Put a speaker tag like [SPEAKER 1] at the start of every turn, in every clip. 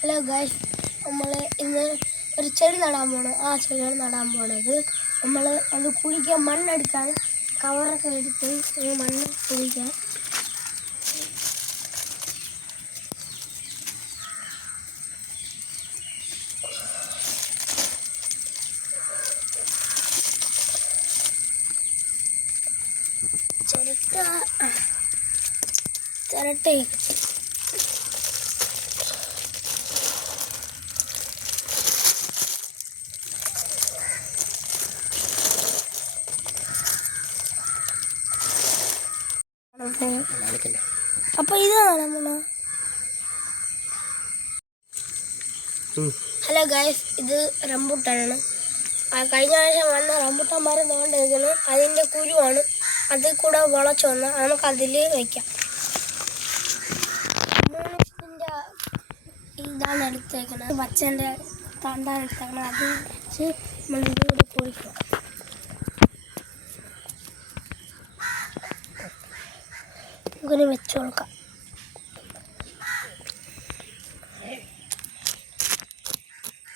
[SPEAKER 1] Hello guys നമ്മൾ ഇന്ന് ഒരു ചെടി നടാൻ പോണ് ആ ചെടിയാണ് നടാൻ പോണത് നമ്മൾ അത് കുഴിക്കാൻ മണ്ണെടുക്കാൻ കവറൊക്കെ എടുത്ത് ഈ മണ്ണ് കുഴിക്കാൻ ചിരട്ട ചിരട്ടേ അപ്പൊ ഇതാണ് നമ്മൾ ഹലോ ഗൈസ് ഇത് റംബുട്ടാനാണ്. കഴിഞ്ഞ ആഴ്ച വന്ന റംബുട്ടാൻ മരം തോണ്ടിരിക്കുന്നത് അതിന്റെ കുരുവാണ്. അതിൽ കൂടെ വളച്ചു വന്ന് നമുക്ക് അതിൽ വയ്ക്കാം കമ്മ്യൂണിസ്റ്റിന്റെ ഇതാണ് എടുത്തേക്കുന്നത്. പച്ചന്റെ തണ്ടാണ് എടുത്തേക്കുന്നത്. അത് വെച്ച് നമ്മൾ ഇതിലൂടെ കുഴിക്കുക വെച്ചു കൊടുക്കാം.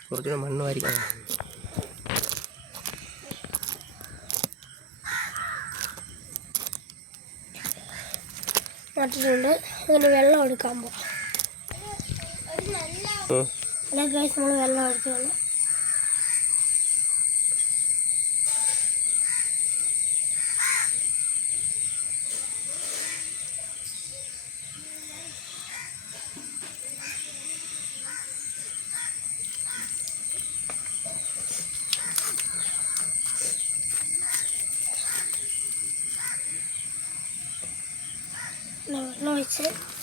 [SPEAKER 2] കുറച്ചുകൂടെ മണ്ണ് വാരിക്കണം.
[SPEAKER 1] നട്ടിട്ടുണ്ട്. അങ്ങനെ വെള്ളം എടുക്കാൻ പോകാം. അല്ല ഗൈസ് നമ്മൾ വെള്ളം No, no, it's it.